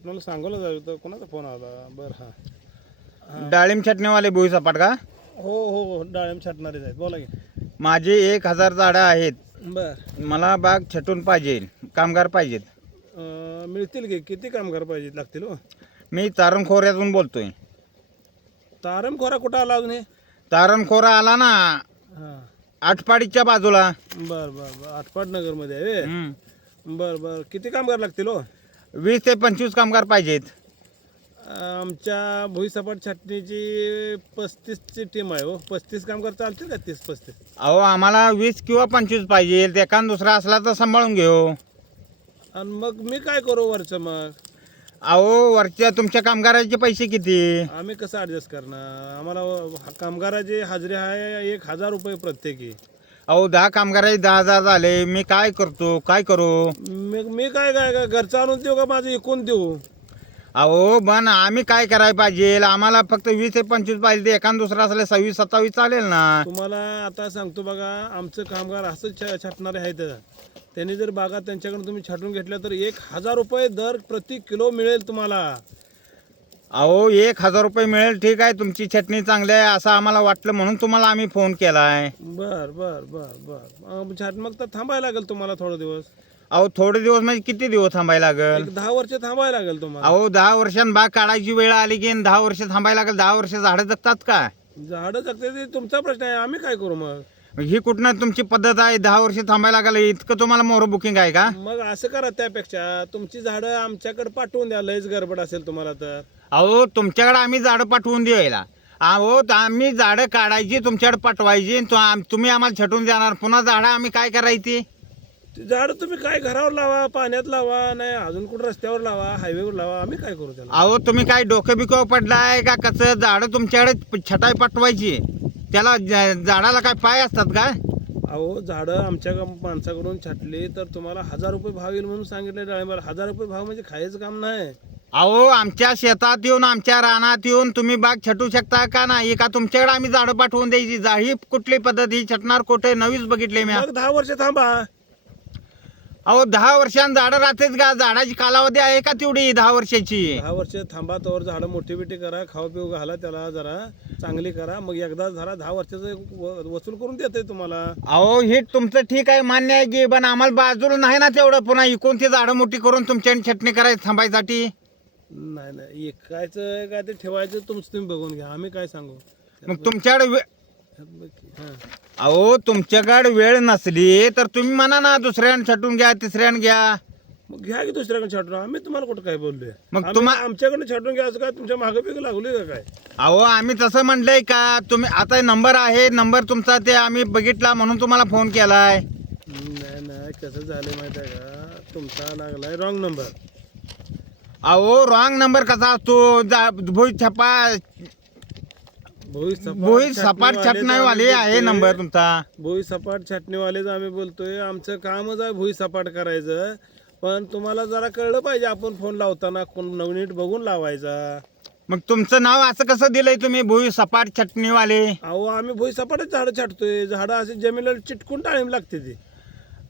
आपल्याला सांगवलं जाईल तर कोणाचा फोन आला? बरं हां. डाळिंब छटणीवाले भुई सपाट का हो हो हो डाळिंब छाटणारेच आहेत. बोला की. माझे एक हजार झाडं आहेत. बर. मला बाग छटून पाहिजे कामगार पाहिजेत. अं, मिळतील की? किती कामगार पाहिजेत लागतील हो? मी तारण खोऱ्यातून बोलतोय. तारम खोरा कुठं आला अजून हे? तारण खोरा आला ना हां. आठपाडीच्या बाजूला. बर बर बर. आटपाट नगरमध्ये आहे व्हय? हम्म. बर बर. किती कामगार लागतील हो? वीस ते पंचवीस कामगार पाहिजेत. आमच्या भुईसपाट छाटणीची पस्तीसची टीम आहे हो. पस्तीस कामगार चालतील का तीस पस्तीस? अहो आम्हाला वीस किंवा पंचवीस पाहिजे. एखाद दुसरा असला तर सांभाळून घेऊ. आणि मग मी काय करू वरचं मग? अहो वरच्या तुमच्या कामगाराचे पैसे किती? आम्ही कसं ॲडजस्ट करणार? आम्हाला कामगाराची हजेरी आहे एक हजार रुपये प्रत्येकी. अहो दहा कामगाराचे दहा हजार झाले. मी काय करतो? काय करू? मी काय काय काय घरचं आणून देऊ का माझं इकून देऊ? अहो पण आम्ही काय करायला पाहिजे? आम्हाला फक्त वीस ते पंचवीस पाहिजे ते एखाद दुसरा असले सव्वीस सत्तावीस चालेल ना? तुम्हाला आता सांगतो बघा आमचं कामगार असंच छ छाटणारे आहेत. त्यांनी जर बागा त्यांच्याकडून तुम्ही छाटून घेतल्या तर एक हजार रुपये दर प्रति किलो मिळेल तुम्हाला. अहो एक हजार रुपये मिळेल ठीक आहे. तुमची चटणी चांगली आहे असं आम्हाला वाटलं म्हणून तुम्हाला आम्ही फोन केलाय. बर बर बर बर. अं, छाट मग तर थांबायला लागेल तुम्हाला थोडे दिवस. अहो थोडे दिवस म्हणजे किती दिवस थांबायला लागेल? दहा वर्ष थांबायला लागेल तुम्हाला. अहो दहा वर्षांनी बाग काढायची वेळ आली की दहा वर्ष थांबायला लागेल दहा वर्ष झाडं जगतात का? झाडं जगते ते तुमचा प्रश्न आहे आम्ही काय करू मग? ही कुठनं तुमची पद्धत आहे दहा वर्ष थांबायला लागलं इतकं तुम्हाला मोर बुकिंग आहे का? मग असं करा त्यापेक्षा तुमची झाडं आमच्याकडे पाठवून द्या लयच गडबड असेल तुम्हाला तर. अहो तुमच्याकडे आम्ही झाडं पाठवून द्यायला अहो आम्ही झाडं काढायची तुमच्याकडे पाठवायची तुम्ही आम्हाला छटून देणार. पुन्हा झाडं आम्ही काय करायची? झाडं तुम्ही काय घरावर लावा पाण्यात लावा नाही अजून कुठं रस्त्यावर लावा हायवेवर लावा आम्ही काय करू त्याला? अहो तुम्ही काय डोकं बिकं पडलाय का कसं? झाडं तुमच्याकडे छटाई पाठवायची. त्याला झाडाला काय पाय असतात का? अहो झाडं आमच्या माणसाकडून छाटली तर तुम्हाला हजार रुपये भाव येईल म्हणून सांगितले डाळिंबाला. हजार रुपये भाव म्हणजे खायचं काम नाही. अहो आमच्या शेतात येऊन आमच्या रानात येऊन तुम्ही बाग छटू शकता का नाही? का तुमच्याकडे आम्ही झाडं पाठवून द्यायची. जा ही कुठली पद्धत ही छटणार कुठे? नवीच बघितले मी. मग दहा वर्ष थांबा. अहो दहा वर्षांत झाडं राहतेच का? झाडाची कालावधी आहे का तेवढी दहा वर्षाची? दहा वर्ष थांबा तोवर. झाडं मोठी बिठी करा खाऊ पिऊ घाला त्याला जरा. चांगली करा. मग एकदा जरा दहा वर्षाचं व- वसूल करून देते तुम्हाला. अहो हे तुमचं ठीक आहे मान्य आहे की पण आम्हाला बाजूला नाही ना तेवढं. पुन्हा इकून ते झाडं मोठी करून तुमच्या छटणी करायची थांबायसाठी? नाही नाही. एकायचं काय ते ठेवायचं तुमचं तुम्ही बघून घ्या. आम्ही काय सांगू? मग तुमच्याकडे वे- हां. अहो तुमच्याकडे वेळ नसली तर तुम्ही म्हणा ना दुसऱ्यानं छटून घ्या तिसऱ्यानं घ्या. मग घ्या की दुसऱ्याकडे छाटून. आम्ही तुम्हाला कुठं काय बोललोय मग आम्ही- तुम्हा- आमच्याकडे छाटून घ्या असं काय? तुमच्या मागं बिग लागलोय का काय? अहो आम्ही तसं म्हणलंय का तुम्ही आता नंबर आहे नंबर तुमचा ते आम्ही बघितला म्हणून तुम्हाला फोन केलाय. नाही नाही. कसं झालं माहिती आहे का? तुमचा लागलाय रॉंग नंबर अहो रॉंग नंबर कसा असतो? जा- भुई छपा भोई सपाट भुई सपाट छाटणीवालेच छटणावाले आहे. नंबर तुमचा. भुई सपाट छाटणीवालेच आम्ही बोलतोय. आमचं कामच आहे भुई सपाट करायचं. पण तुम्हाला जरा कळलं पाहिजे आपण फोन लावताना कोण नवनीट बघून लावायचा. मग तुमचं नाव असं कसं दिलंय तुम्ही भुई सपाट छटणीवाले? अहो आम्ही भुई सपाटच झाडं छाटतोय. झाडं असे जमिनीला चिटकून टाळीम लागते ती.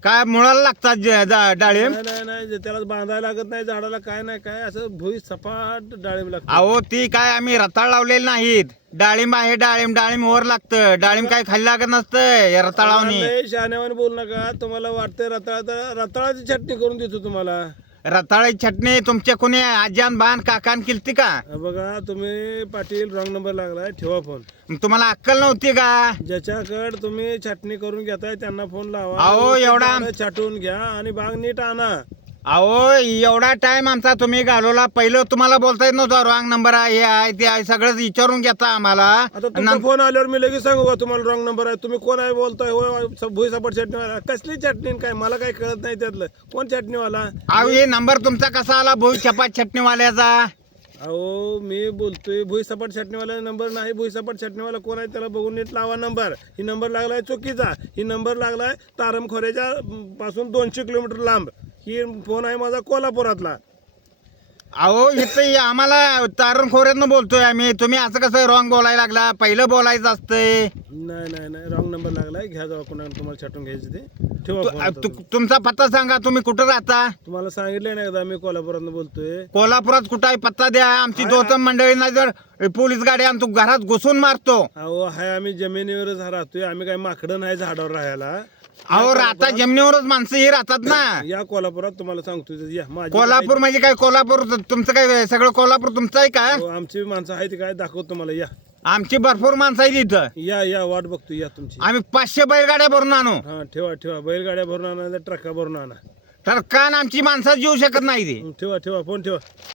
काय मुळाला लागतात जे- जा- डाळिंब? नाही नाही नाही जे त्याला बांधायला लागत नाही झाडाला काय नाही काय असं भुई सपाट डाळीम लागते. अहो ती काय आम्ही रताळ लावलेली नाहीत. डाळिंब आहे डाळिंब डाळिंब वर लागतं. डाळिंब काय खाली लागत नसतं रताळावनी. लय शहाण्यावाने बोलू नका. तुम्हाला वाटतंय रताळा तर रताळाची चटणी करून देतो तुम्हाला. रताळी चटणी तुमच्या कोणी आजान बाण काकान केलती का? बघा तुम्ही पाटील रॉंग नंबर लागलाय ठेवा फोन तुम्हाला अक्कल नव्हती का? ज्याच्याकडे तुम्ही छाटणी करून घेताय त्यांना फोन लावा. अहो, एवढा- छाटून घ्या आणि बाग नीट आणा. अहो एवढा टाइम आमचा तुम्ही घालवला. पहिलं तुम्हाला बोलता येत नव्हतं रॉंग नंबर आहे हे आहे ते आहे सगळं विचारून घेता आम्हाला. आता तुमचा फोन आल्यावर मी लगेच सांगू का तुम्हाला रॉंग नंबर आहे? तुम्ही कोण आहे बोलताय हो भुई सपाट चटणीवाला. कसली चटणी काय? मला काही कळत नाही त्यातलं. कोण चटणीवाला? अहो हे नंबर तुमचा कसा आला? भोई चपात चटणीवाल्याचा? अहो मी बोलतोय भुई सपाट चटणीवाला नंबर नाही. भुई सपाट चटणीवाला कोण आहे त्याला बघून नीट लावा नंबर ही नंबर लागलाय चुकीचा. ही नंबर लागलाय तारमखोऱ्याच्या अं, पासून दोनशे किलोमीटर लांब. ही फोन आहे माझा कोल्हापुरातला. अहो इथं हे आम्हाला तारण खोऱ्यातनं बोलतोय आम्ही. तुम्ही असं कसं रॉंग बोलायला लागला? पहिलं बोलायचं असतंय. नाही नाही नाही. रॉंग नंबर लागलाय. घ्या जावा कोणाला तुम्हाला छाटून घ्यायचं ते. ठेवा तु- फोन आता तु- तुमचा पत्ता सांगा. तुम्ही कुठं राहता? तुम्हाला सांगितलं ना एकदा मी कोल्हापुरात बोलतोय. कोल्हापुरात कुठं आहे? पत्ता द्या. आमची दोतम मंडळी नाही जर पोलीस गाडी आणतो घरात घुसून मारतो. अहो हाय आम्ही जमिनीवरच राहतोय. आम्ही काही माकडं नाही झाडावर राहायला. अहो राहता जमिनीवरच माणसं ही राहतात ना. या कोल्हापुरात तुम्हाला सांगतोय या माझी कोल्हापूर म्हणजे काय? कोल्हापूर तुमचं काय सगळं कोल्हापूर तुमचं आहे का? अहो, आमची माणसं आहेत काय? दाखवतो तुम्हाला या. आमची भरपूर माणसं आहे इथं. या या वाट बघतो या तुमची. आम्ही पाचशे बैलगाड्या भरून आणू. हा ठेवा ठेवा. बैलगाड्या भरून आणा ट्रका भरून आणा. तर कान आमची माणसं जीव शकत नाही ते. ठेवा ठेवा फोन ठेवा.